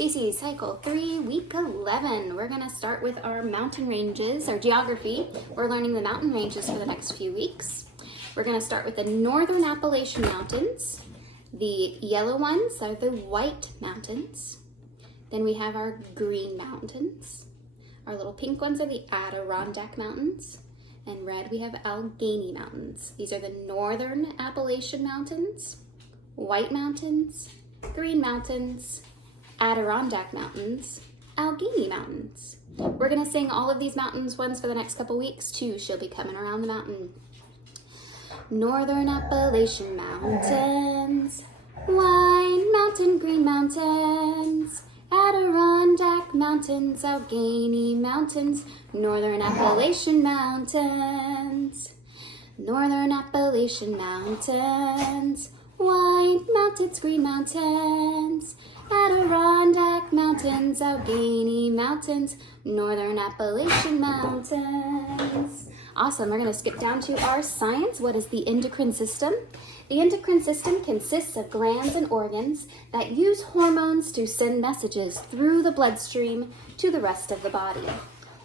Cece, Cycle 3, Week 11. We're going to start with our mountain ranges, our geography. We're learning the mountain ranges for the next few weeks. We're going to start with the Northern Appalachian Mountains. The yellow ones are the White Mountains. Then we have our Green Mountains. Our little pink ones are the Adirondack Mountains. And red we have Allegheny Mountains. These are the Northern Appalachian Mountains, White Mountains, Green Mountains, Adirondack Mountains, Allegheny Mountains. We're going to sing all of these mountains ones for the next couple weeks too. She'll be coming around the mountain. Northern Appalachian Mountains, White Mountain, Green Mountains, Adirondack Mountains, Allegheny Mountains, Northern Appalachian Mountains, Northern Appalachian Mountains, White Mountains, Green Mountains, Adirondack Mountains, Allegheny Mountains, Northern Appalachian Mountains. Awesome, we're going to skip down to our science. What is the endocrine system? The endocrine system consists of glands and organs that use hormones to send messages through the bloodstream to the rest of the body.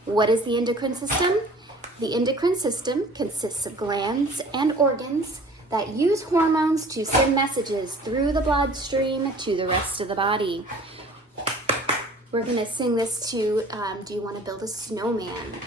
What is the endocrine system? The endocrine system consists of glands and organs that use hormones to send messages through the bloodstream to the rest of the body. We're going to sing this to Do You Want to Build a Snowman?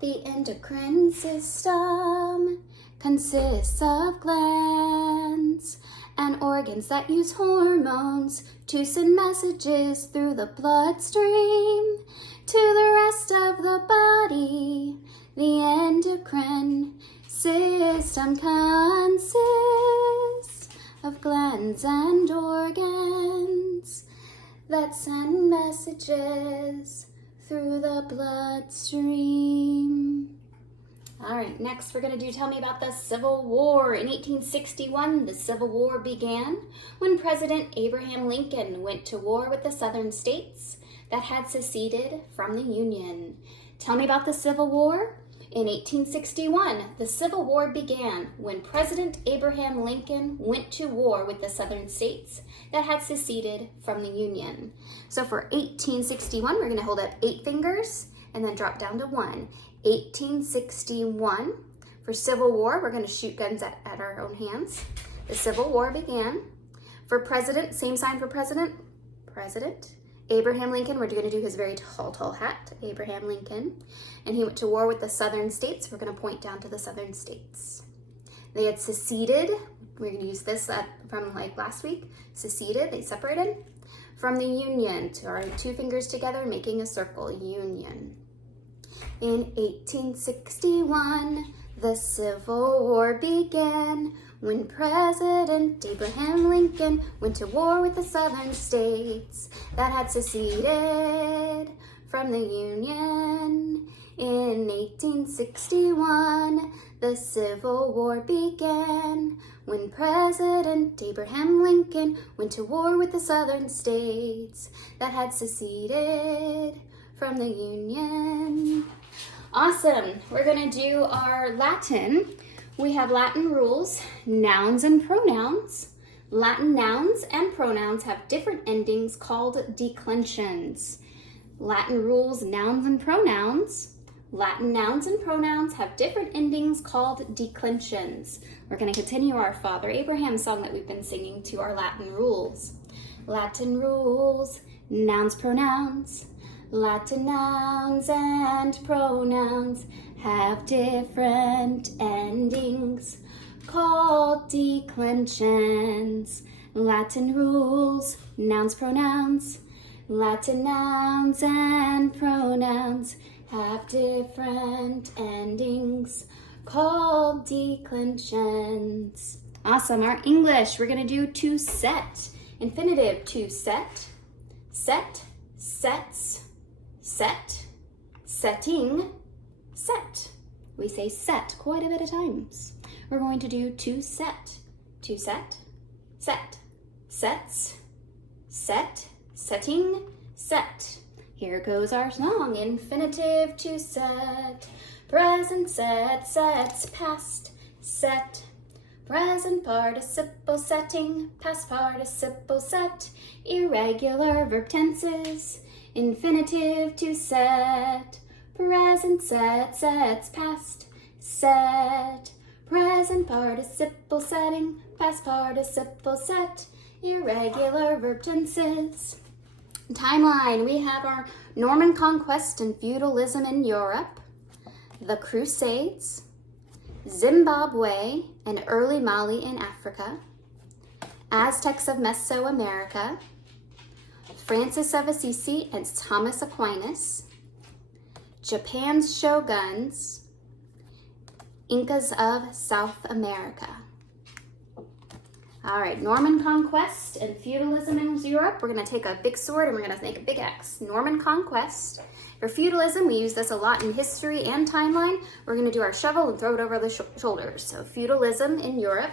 The endocrine system consists of glands and organs that use hormones to send messages through the bloodstream to the rest of the body. The endocrine system consists of glands and organs that send messages through the bloodstream. All right, next we're going to tell me about the Civil War. In 1861, the Civil War began when President Abraham Lincoln went to war with the southern states that had seceded from the Union. Tell me about the Civil War. In 1861, the Civil War began when President Abraham Lincoln went to war with the southern states that had seceded from the Union. So for 1861, we're going to hold up 8 fingers and then drop down to 1. 1861. For Civil War, we're going to shoot guns at our own hands. The Civil War began. For President, same sign for President. Abraham Lincoln, we're going to do his very tall hat, Abraham Lincoln. And he went to war with the southern states. We're going to point down to the southern states. They had seceded. We're going to use this from like last week. Seceded, they separated from the Union. To our 2 fingers together, making a circle, Union. In 1861, the Civil War began when President Abraham Lincoln went to war with the southern states that had seceded from the Union. In 1861, the Civil War began when President Abraham Lincoln went to war with the southern states that had seceded from the Union. Awesome. We're going to do our Latin. We have Latin rules, nouns and pronouns. Latin nouns and pronouns have different endings called declensions. Latin rules, nouns and pronouns. Latin nouns and pronouns have different endings called declensions. We're going to continue our Father Abraham song that we've been singing to our Latin rules. Latin rules, nouns, pronouns. Latin nouns and pronouns have different endings called declensions. Latin rules, nouns, pronouns. Latin nouns and pronouns have different endings called declensions. Awesome. Our English, we're going to do to set. Infinitive, to set, set, sets, set, setting, set. We say set quite a bit of times. We're going to do to set, set, sets, set, setting, set. Here goes our song. Infinitive, to set, present set, sets, past, set, present participle setting, past participle set, Irregular verb tenses, infinitive to set, present set, sets past, set, present participle setting, past participle set, irregular verb tenses. Timeline, we have our Norman conquest and feudalism in Europe, the Crusades, Zimbabwe and early Mali in Africa, Aztecs of Mesoamerica, Francis of Assisi and Thomas Aquinas, Japan's shoguns, Incas of South America. All right, Norman conquest and feudalism in Europe. We're going to take a big sword and we're going to make a big X. Norman conquest. For feudalism, we use this a lot in history and timeline. We're going to do our shovel and throw it over the shoulders. So feudalism in Europe.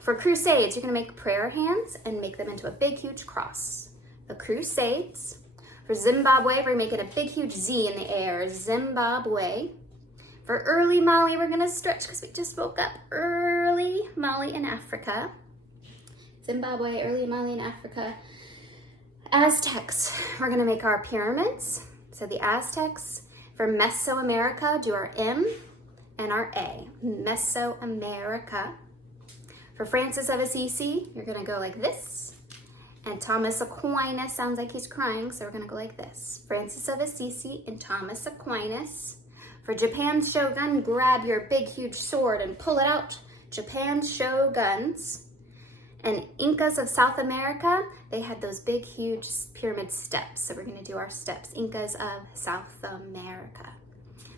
For crusades, you're going to make prayer hands and make them into a big, huge cross. The Crusades. For Zimbabwe, we're making a big, huge Z in the air. Zimbabwe. For early Mali, we're going to stretch because we just woke up. Early Mali in Africa. Zimbabwe, early Mali in Africa. Aztecs, we're going to make our pyramids. So the Aztecs. For Mesoamerica, do our M and our A. Mesoamerica. For Francis of Assisi, you're going to go like this. And Thomas Aquinas sounds like he's crying, so we're going to go like this. Francis of Assisi and Thomas Aquinas. For Japan's shogun, grab your big, huge sword and pull it out. Japan's shoguns. And Incas of South America, they had those big, huge pyramid steps. So we're going to do our steps. Incas of South America.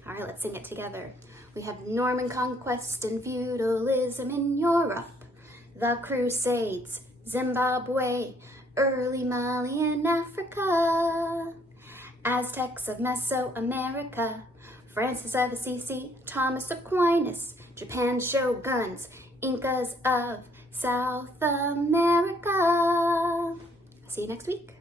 All right, let's sing it together. We have Norman conquest and feudalism in Europe, the Crusades, Zimbabwe, early Mali in Africa, Aztecs of Mesoamerica, Francis of Assisi, Thomas Aquinas, Japan's shoguns, Incas of South America. See you next week.